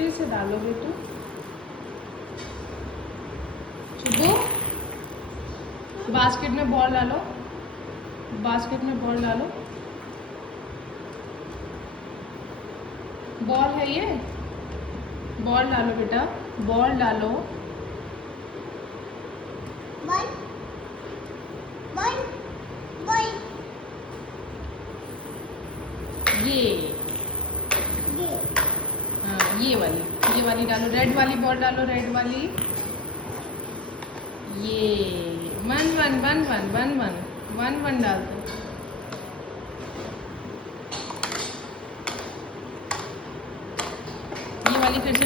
फिर से डालो बेटू। शुभू बास्केट में बॉल डालो, बास्केट में बॉल डालो। बॉल है ये, बॉल डालो बेटा, बॉल डालो। बॉल बॉल बॉल ये हाँ ये वाली डालो, रेड वाली बॉल डालो, रेड वाली। ये 1 1 1 1 1 1 1 1 डाल दो। ये वाली फिर से